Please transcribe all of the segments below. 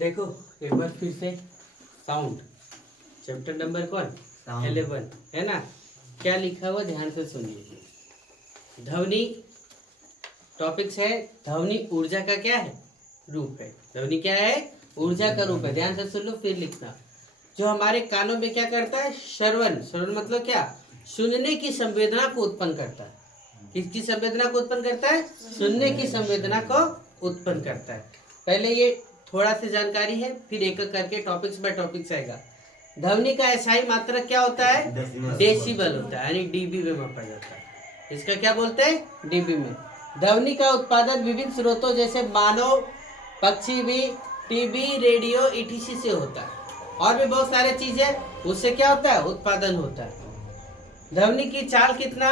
देखो एक बार फिर से साउंड चैप्टर नंबर कौन 11 है ना। क्या लिखा हुआ ध्यान से सुनिए। ध्वनि टॉपिक्स है। ध्वनि ऊर्जा का क्या है रूप है। ध्वनि क्या है ऊर्जा का रूप है। ध्यान से सुन लो फिर लिखना। जो हमारे कानों में क्या करता है श्रवण। श्रवण मतलब क्या सुनने की संवेदना को उत्पन्न करता है। किसकी संवेदना को उत्पन्न करता है सुनने की संवेदना को उत्पन्न करता है। पहले ये थोड़ा सी जानकारी है फिर एक एक करके टॉपिक्स बाय टॉपिक्स आएगा। ध्वनि का एसआई मात्रक क्या होता है डेसिबल होता है यानी डीबी में मापा जाता है। इसका क्या बोलते हैं डीबी में। ध्वनि का उत्पादन विभिन्न स्रोतों जैसे मानव पक्षी भी टीवी रेडियो ईटीसी से होता है और भी बहुत सारे चीजें उससे क्या होता है उत्पादन होता है। ध्वनि की चाल कितना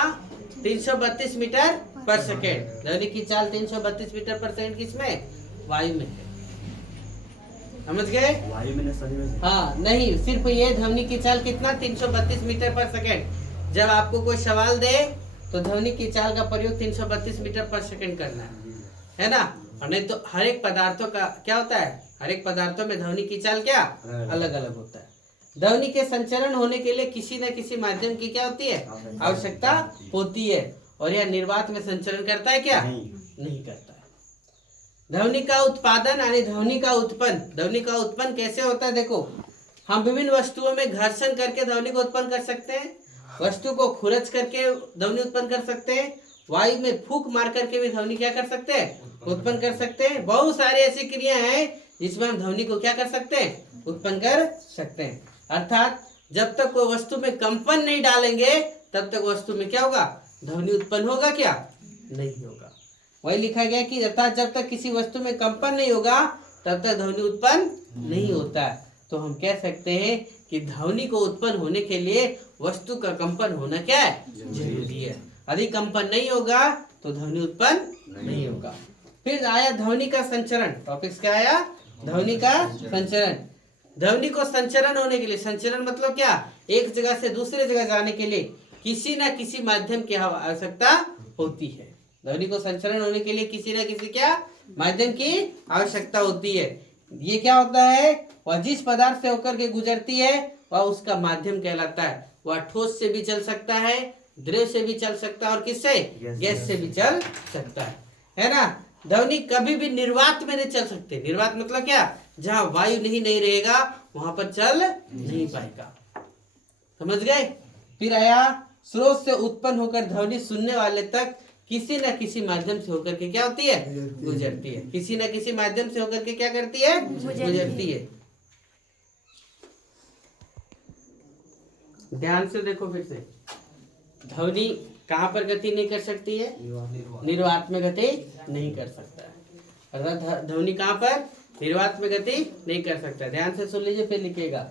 332 मीटर पर सेकेंड। ध्वनि की चाल 332 मीटर पर सेकेंड किसमें वायु में है। समझ गए वायु में नहीं। हाँ नहीं सिर्फ ये ध्वनि की चाल कितना 332 मीटर पर सेकेंड। जब आपको कोई सवाल दे तो ध्वनि की चाल का प्रयोग 332 मीटर पर सेकेंड करना है ना। और नहीं तो हर एक पदार्थों का क्या होता है हर एक पदार्थों में ध्वनि की चाल क्या अलग अलग होता है। ध्वनि के संचरण होने के लिए किसी न किसी माध्यम की क्या होती है आवश्यकता होती है। और यह निर्वात में संचरण करता है क्या नहीं करता है। ध्वनि का उत्पादन यानी ध्वनि का उत्पन्न। ध्वनि का उत्पन्न कैसे होता है देखो। हम विभिन्न वस्तुओं में घर्षण करके ध्वनि को उत्पन्न कर सकते हैं। वस्तु को खुरच करके ध्वनि उत्पन्न कर सकते हैं। वायु में फूंक मार करके भी ध्वनि क्या कर सकते हैं उत्पन्न कर सकते हैं। बहुत सारी ऐसी क्रिया हैं जिसमें हम ध्वनि को क्या कर सकते हैं उत्पन्न कर सकते हैं। अर्थात जब तक कोई वस्तु में कंपन नहीं डालेंगे तब तक वस्तु में क्या होगा ध्वनि उत्पन्न होगा क्या नहीं होगा। वही लिखा गया कि अर्थात जब तक किसी वस्तु में कंपन नहीं होगा तब तक ध्वनि उत्पन्न नहीं होता है। तो हम कह सकते हैं कि ध्वनि को उत्पन्न होने के लिए वस्तु का कंपन होना क्या है जरूरी है। यदि कंपन नहीं होगा तो ध्वनि उत्पन्न नहीं होगा। फिर आया ध्वनि का संचरण। टॉपिक्स क्या आया ध्वनि का संचरण। ध्वनि को संचरण होने के लिए संचरण मतलब क्या एक जगह से दूसरे जगह जाने के लिए किसी न किसी माध्यम की आवश्यकता होती है। ध्वनि को संचरण होने के लिए किसी न किसी क्या माध्यम की आवश्यकता होती है। ये क्या होता है वह जिस पदार्थ से होकर के गुजरती है वह उसका माध्यम कहलाता है। वह ठोस से भी चल सकता है द्रव से भी चल सकता है और किससे गैस से भी चल सकता है ना। ध्वनि कभी भी निर्वात में नहीं चल सकते। निर्वात मतलब क्या जहाँ वायु नहीं रहेगा वहां पर चल नहीं पाएगा। समझ गए। फिर आया स्रोत से उत्पन्न होकर ध्वनि सुनने वाले तक किसी न किसी माध्यम से होकर के क्या होती है गुजरती है। किसी न किसी माध्यम से होकर के क्या करती है गुजरती है। ध्यान से देखो फिर से। ध्वनि कहाँ पर गति नहीं कर सकती है निर्वात में गति नहीं कर सकता है। अर्थात ध्वनि कहाँ पर निर्वात में गति नहीं कर सकता। ध्यान से सुन लीजिए फिर लिखिएगा।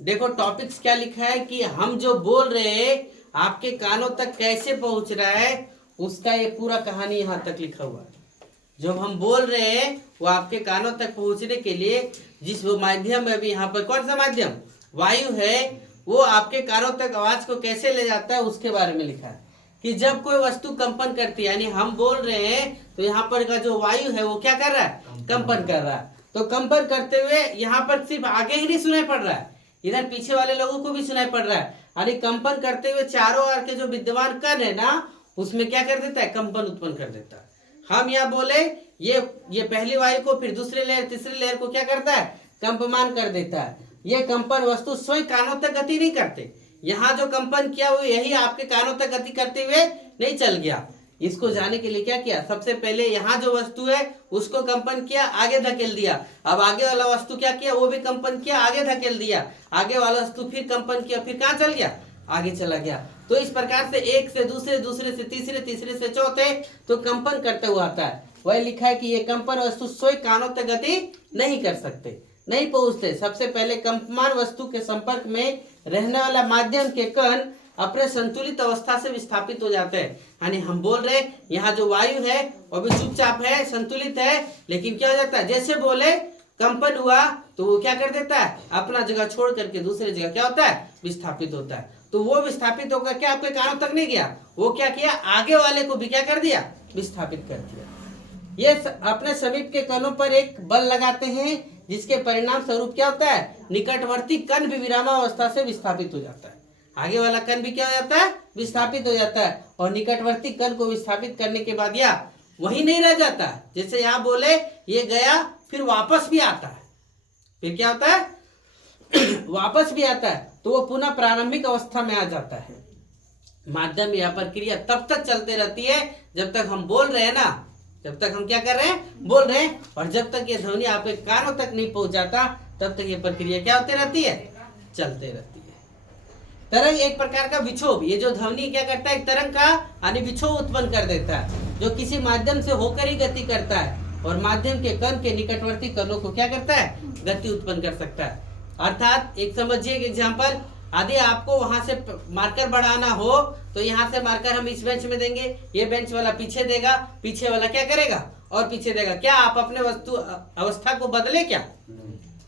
देखो टॉपिक्स क्या लिखा है कि हम जो बोल रहे हैं आपके कानों तक कैसे पहुंच रहा है उसका ये पूरा कहानी यहाँ तक लिखा हुआ है। जो हम बोल रहे हैं वो आपके कानों तक पहुंचने के लिए जिस वो माध्यम अभी यहाँ पर कौन सा माध्यम वायु है वो आपके कानों तक आवाज को कैसे ले जाता है उसके बारे में लिखा है। कि जब कोई वस्तु कंपन करती है यानी हम बोल रहे हैं तो यहाँ पर का जो वायु है वो क्या कर रहा है कंपन कर रहा है। तो कंपन करते हुए यहाँ पर सिर्फ आगे ही नहीं सुनाई पड़ रहा है इधर पीछे वाले लोगों को भी सुनाई पड़ रहा है। यानी कंपन करते हुए चारों ओर के जो विद्यमान कण है ना उसमें क्या कर देता है कंपन उत्पन्न कर देता है। हम यहाँ बोले ये पहली वायु को फिर दूसरे लेयर तीसरी लेयर को क्या करता है कंपमान कर देता है। ये कंपन वस्तु स्वयं कानों तक गति नहीं करते। यहाँ जो कंपन किया वो यही आपके कानों तक गति करते हुए नहीं चल गया। इसको जाने के लिए क्या किया सबसे पहले यहाँ जो वस्तु है उसको कंपन किया आगे धकेल दिया। अब आगे वाला वस्तु क्या किया वो भी कंपन किया आगे धकेल दिया। आगे वाला वस्तु फिर कंपन किया फिर कहाँ चल गया आगे चला गया। तो इस प्रकार से एक से दूसरे दूसरे से तीसरे तीसरे से चौथे तो कंपन करते हुआ आता है। वही लिखा है कि ये कंपन वस्तु स्वयं कानों तक गति नहीं कर सकते नहीं पहुंचते। सबसे पहले कंपमान वस्तु के संपर्क में रहने वाला माध्यम के कण अपने संतुलित अवस्था से विस्थापित हो जाते हैं। यानी हम बोल रहे यहाँ जो वायु है वो भी चुपचाप है संतुलित है लेकिन क्या हो जाता है जैसे बोले कंपन हुआ तो वो क्या कर देता है अपना जगह छोड़ करके दूसरी जगह क्या होता है विस्थापित होता है। तो वो विस्थापित होकर क्या आपके कानों तक नहीं गया वो क्या किया आगे वाले को भी क्या कर दिया विस्थापित कर दिया। ये अपने समीप के कणों पर एक बल लगाते हैं जिसके परिणाम स्वरूप क्या होता है, निकटवर्ती कण भी विरामावस्था से विस्थापित हो जाता है। आगे वाला कण भी क्या हो जाता है, विस्थापित हो जाता है। और निकटवर्ती कण को विस्थापित करने के बाद या वही नहीं रह जाता, जैसे यहाँ बोले ये गया फिर वापस भी आता है, फिर क्या होता है वापस भी आता है, तो वो पुनः प्रारंभिक अवस्था में आ जाता है। माध्यम या प्रक्रिया तब तक चलते रहती है जब तक हम बोल रहे हैं ना, जब तक हम क्या कर रहे हैं, बोल रहे हैं। और जब तक ये ध्वनि आपके कानों तक नहीं पहुंच जाता तब तक ये प्रक्रिया क्या होती रहती है, चलते रहती है। तरंग एक प्रकार का विक्षोभ, ये जो ध्वनि क्या करता है, एक तरंग का यानी विक्षोभ उत्पन्न कर देता है, जो किसी माध्यम से होकर ही गति करता है और माध्यम के कण के निकटवर्ती कणों को क्या करता है, गति उत्पन्न कर सकता है। अर्थात एक समझिए एक एग्जाम्पल, यदि आपको वहां से मार्कर बढ़ाना हो तो यहाँ से मार्कर हम इस बेंच में देंगे, ये बेंच वाला पीछे देगा, पीछे वाला क्या करेगा, और पीछे देगा। क्या आप अपने वस्तु अवस्था को बदले, क्या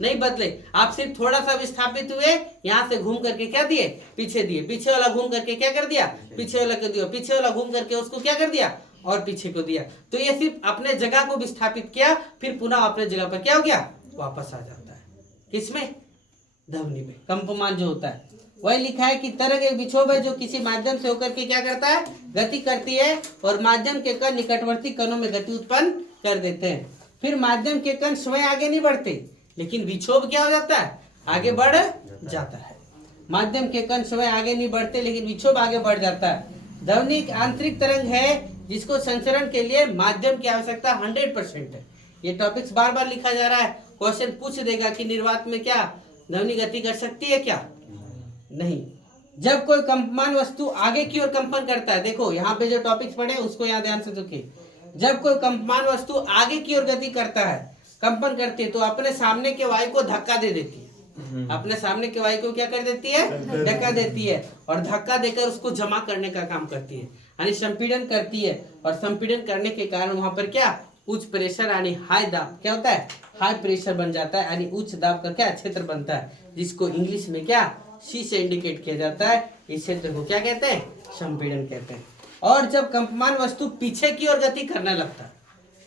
नहीं बदले, आप सिर्फ थोड़ा सा विस्थापित हुए, यहाँ से घूम करके क्या दिए, पीछे दिए, पीछे वाला घूम करके क्या कर दिया, पीछे वाला को दिया, पीछे वाला घूम करके उसको क्या कर दिया, और पीछे को दिया। तो ये सिर्फ अपने जगह को विस्थापित किया, फिर पुनः अपने जगह पर क्या हो गया, वापस आ जाता है। किसमें, ध्वनि में। कंपमान जो होता है वही लिखा है कि तरंग एक विक्षोभ है जो किसी माध्यम से होकर के क्या करता है, गति करती है और माध्यम के कण निकटवर्ती कणों में गति उत्पन्न कर देते हैं। फिर माध्यम के कण स्वयं आगे नहीं बढ़ते, लेकिन विक्षोभ क्या हो जाता है, आगे बढ़ जाता है। माध्यम के कण स्वयं आगे नहीं बढ़ते, लेकिन विक्षोभ आगे बढ़ जाता है। ध्वनि एक आंतरिक तरंग है जिसको संचरण के लिए माध्यम की आवश्यकता 100% है। ये टॉपिक्स बार बार लिखा जा रहा है, क्वेश्चन पूछ देगा कि निर्वात में क्या ध्वनि गति कर सकती है, क्या नहीं। जब कोई कंपमान वस्तु आगे की ओर कंपन करता है, देखो यहाँ पे जो टॉपिक्स पढ़े उसको यहाँ ध्यान से देखिए। जब कोई कंपमान वस्तु आगे की ओर गति करता है, कंपन करती है, तो अपने सामने के वायु को धक्का दे देती है। अपने सामने के वायु को क्या कर देती है, धक्का देती है, और धक्का देकर उसको जमा करने का काम करती है, यानी संपीड़न करती है। और संपीड़न करने के कारण वहां पर क्या, उच्च प्रेशर यानी हाई दाब क्या होता है, हाई प्रेशर बन जाता है, यानी उच्च दाब का क्या क्षेत्र बनता है, जिसको इंग्लिश में क्या सी से इंडिकेट किया जाता है। इस क्षेत्र को क्या कहते हैं, संपीड़न कहते हैं। और जब कंपमान वस्तु पीछे की ओर गति करने लगता है,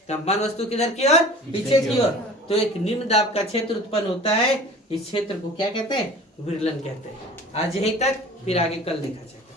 कंपमान वस्तु किधर की ओर, पीछे की ओर, तो एक निम्न दाब का क्षेत्र उत्पन्न होता है। इस क्षेत्र को क्या कहते हैं, विरलन कहते हैं। आज यहीं तक, फिर आगे कल देखा जाएगा।